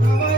Bye.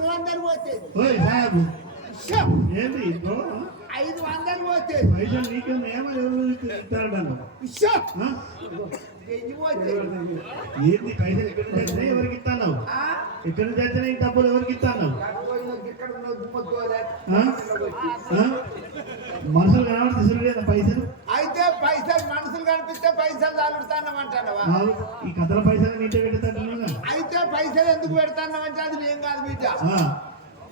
రెండు వందలు పోతుంది ఓయ్ సాహెబ్ ఉషా ఏంది ఇదో ఐదు వందలు పోతుంది పైసలు నీకు ఏమో ఎవరు ఇస్తారు ఏంది పైసలు ఎక్కడ నుంచి ఎవరికి ఇస్తాను ఆ? ఎక్కడ నుంచి డబ్బులు ఎవరికి ఇస్తాను ఇక్కడ. మనుషులు కనబడి తీసుకులేదు పైసలు? అయితే పైసలు మనుషులు కనిపిస్తే పైసలు తాలుడుతానమంటానవా ఆ, ఈ కథల పైసలు నీటే పెడతాను. పైసలు ఎందుకు పెడతానమంటే అది నేను కాదు బిడ్డ.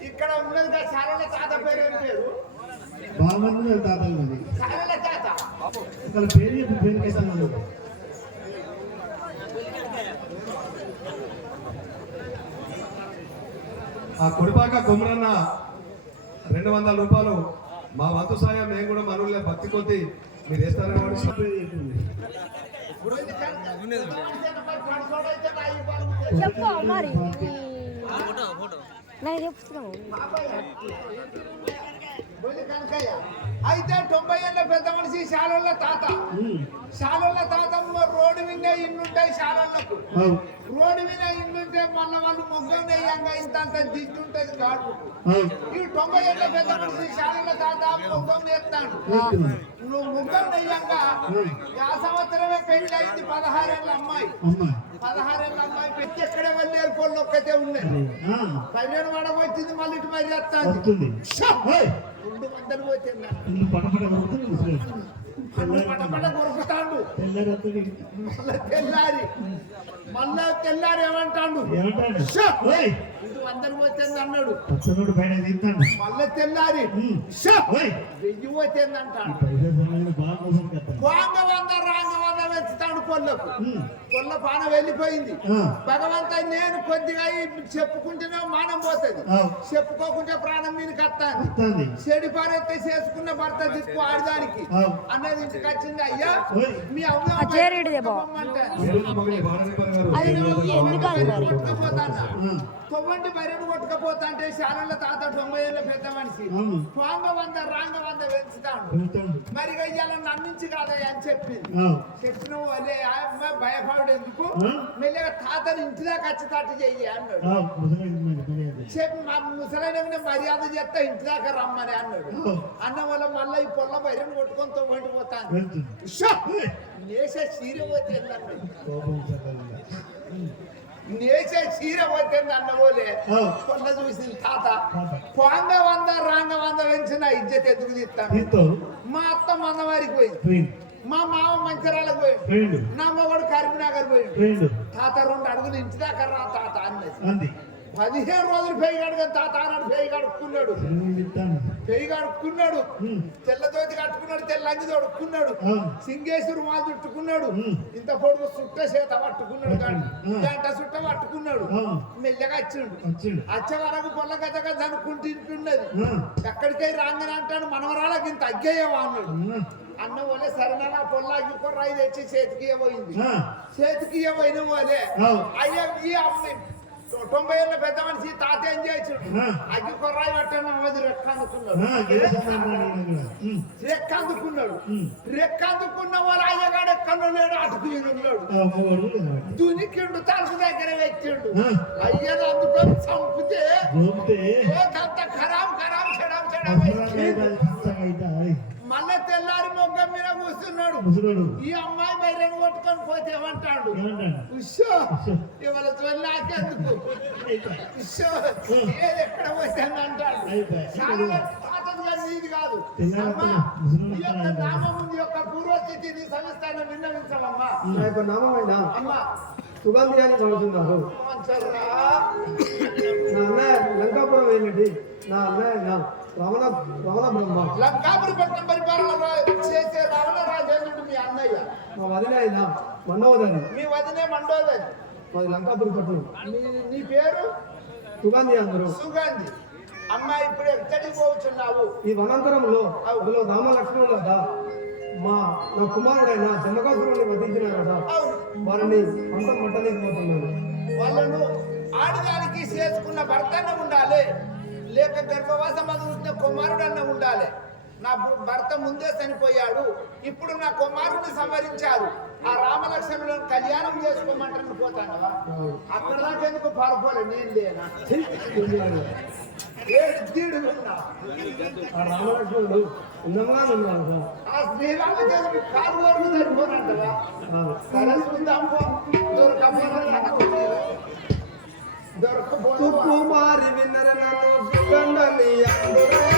ఇక్కడ ఉన్నది కదా సరళ తాత పేరు ఏం పేరు? బాగుంది తాతలు మంది సరళ తాత. ఇక్కడ పేరు చెప్పు పేరు ఇస్తాను ఆ కుడిపాక కుమరన్న రెండు వందల రూపాయలు మా వంతు సాయం మేము కూడా మనవులే భక్తి కొద్ది మీరు వేస్తారని చెప్పు మరి. అయితే తొంభై ఏళ్ళ పెద్ద మనిషి శాలోళ్ళ తాత. శాలోళ్ళ తాత రోడ్డు వినే ఇన్నుంటాయి శాలోళ్ళకు. రోడ్డు మీద ఇన్నుంటే మళ్ళీ వాళ్ళు మొగ్గం నెయ్యంగా ఇంత ఉంటుంది గాడు ఈ తొంభై ఏళ్ళ పెద్ద మనిషి శాలోళ్ళ తాత మొగ్గం నేస్తాడు. నువ్వు ముగ్గం నెయ్యంగా ఆ సంవత్సరమే పెళ్ళి అయింది పదహారేళ్ళ అమ్మాయి. అమ్మా పదహారేళ్ళ అమ్మాయి పెట్టి ఎక్కడే వెళ్ళి ఏర్పోళ్ళు ఒక్కతే ఉన్నాయి. ఆ, కళ్యాణ వాడబోతుంది మళ్ళీ ఇటు మరి ఓయ్, రెండు వందలు పోతుంది కొరుకుతాండు. తెల్లారి. మళ్ళా ఏమంటాడు? పోతుంది అన్నాడు? పచ్చనోడు పైన తింటాడు. మళ్ళా తెల్లారి. వెయ్యి పోతుంది అంటాడు? వంద రాంగ వంద పెంచుతాడు పానం వెళ్ళిపోయింది. భగవంత నేను కొద్దిగా చెప్పుకుంటేనే మానం పోతుంది. చెప్పుకోకుంటే ప్రాణం వస్తాను వస్తుంది. చెడి పారెత్తే చేసుకున్న భర్త దిక్కు ఆడదానికి. అన్నది గారు అది ఎందుకు అది మరి? ఉమ్. తొమ్మిది బరిని కొట్టుకపోతా అంటే శాలలో తాత తొంభై ఏళ్ళ పెద్ద మనిషి. పాంగ వంద రాంగ వంద పెంచుతాడు. మరి ఇవాళ నన్నించి కాదయ్యా అని చెప్పింది. చెప్పిన వాళ్ళే ఆ అమ్మాయి భయపడు ఎందుకు ఆ? మెల్లగా తాతని ఇంటి దాకా వచ్చి తాట చెయ్యి అన్నాడు. చెప్పి మా ముసలైన మర్యాద చేస్తా ఇంటి దాకా రమ్మని అన్నాడు. అన్న వల్ల మళ్ళీ ఈ పొల్ల బయటను కొట్టుకొని తొమ్మిది పోతాను. నేసే చీర పోతే కోపం చల్లగా. నేసే చీర పోతే అన్న పోలే. పొల్ల చూసింది తాత. పాంగ వంద రాంగ వంద పెంచిన ఇజ్జత్ ఎదుగు తీస్తాను మా అత్త మందవారికి పోయింది. మా మామ మంచిరాలకు పోయిండు. నా మగడు కరీంనగర్ పోయిండు పోయిండు. తాత రెండు అడుగులు ఇంటి దాకా రా తాత అన్నది. పదిహేను రోజులు పెయి కడుగు తాత అన్నాడు పెయి కడుక్కున్నాడు తిరిగి ఇస్తాను. పెయి కడుక్కున్నాడు ఉమ్. తెల్లదోతి కట్టుకున్నాడు తెల్లంగి తొడుక్కున్నాడు అవును. సింగేశ్వరు మాలు చుట్టుకున్నాడు. ఇంత పొడుగు సుట్ట చేత పట్టుకున్నాడు. ఉమ్. గంట సుట్ట పట్టుకున్నాడు. మెల్లగా వచ్చిండు. వచ్చే వరకు పొల్ల గజ గజ అనుకుంటూ ఇంటున్నది ఆ. ఎక్కడికై రాగానే అంటాడు మనవరాలకి ఇంత అగ్గేయవా అన్నాడు. అన్న వాళ్ళే సరేనా నా పొల్లాకి కొర్రాయి తెచ్చి చేతికి ఇవ్వబోయింది ఆ. చేతికి వాళ్ళే అవు. అయ్యా ఈ అమ్మాయి తొంభై ఏళ్ళ పెద్ద మనిషి తాత ఏం చేయొచ్చు. అగ్గి కొర్రాయి పట్టాను అమ్మది రెక్క అందుకున్నాడు ఆ, గెలిచాను అన్నాడు ఈయన కూడా. ఉమ్. రెక్క అందుకున్నాడు ఉమ్. రెక్క అందుకున్న వాళ్ళు అయ్యగాడు ఎక్కడో లేడు అటుకు ఉన్నాడు. దునికిండు తలుపు దగ్గర పెట్టిండు. అయ్యను అందుకొని చంపితే గోపితే ఓకంత ఖరాం ఖరాం చెడం చెడం. మళ్ళా తెల్లారి ముసలోడు. ఈ అమ్మాయి బయటను కొట్టుకొని పోతే ఏమంటాడు? ఉషో. ఇవాళ తొలి నాకెందుకు? ఉషో ఏది ఎక్కడ పోతాను అంటాడు. నీది కాదు. ఈ యొక్క అంటాడు. నామం ఉంది యొక్క పూర్వస్థితిని సంస్థను విన్నవించమమ్మా. నా నామమైన అమ్మా. చదువుతున్నారు అన్నయ్య లంకాపురం ఏంటండి? నా అన్నయ్య రమణ రమణ బ్రహ్మ. లంకాపురి పట్టణం పరిపాలన చేసే రావణ రాజేంద్రుడు మీ అన్నయ్య. మా వదిన అయిన మన్నవదని మీ వదినే మండోదరి మాది లంకాపురి పట్టణం. నీ నీ పేరు? సుగంధి అందరూ. సుగంధి. అమ్మా ఇప్పుడు ఎక్కడికి పోతున్నావు ఈ వనాంతరంలో అందులో రామలక్ష్మణుల మా నా కుమారుడైన జనకాసురుని వధించిన కదా. వారిని అంతం పట్టలేకపోతున్నాను. వాళ్ళను ఆడదానికి చేసుకున్న భర్తన్న ఉండాలి. లేక గర్భవాసం అందుకున్న కుమారుడన్న ఉండాలి. నా భర్త ముందే చనిపోయాడు. ఇప్పుడు నా కుమారుడిని సంవరించారు ఆ రామలక్ష్మణులను కళ్యాణం చేసుకోమంటాను పోతానవా? అక్కడ దాకా ఎందుకు పారిపోలే? నేను లేనా? రామలక్ష్మణుడు ఉన్నంగా ఉన్నారు సార్. ఆ శ్రీరామచంద్రుడు కాలు వరకు సరిపోనంటవా ఆ. సరే దొరకపో కుమారి విన్నర నన్ను సుగంధని అందురే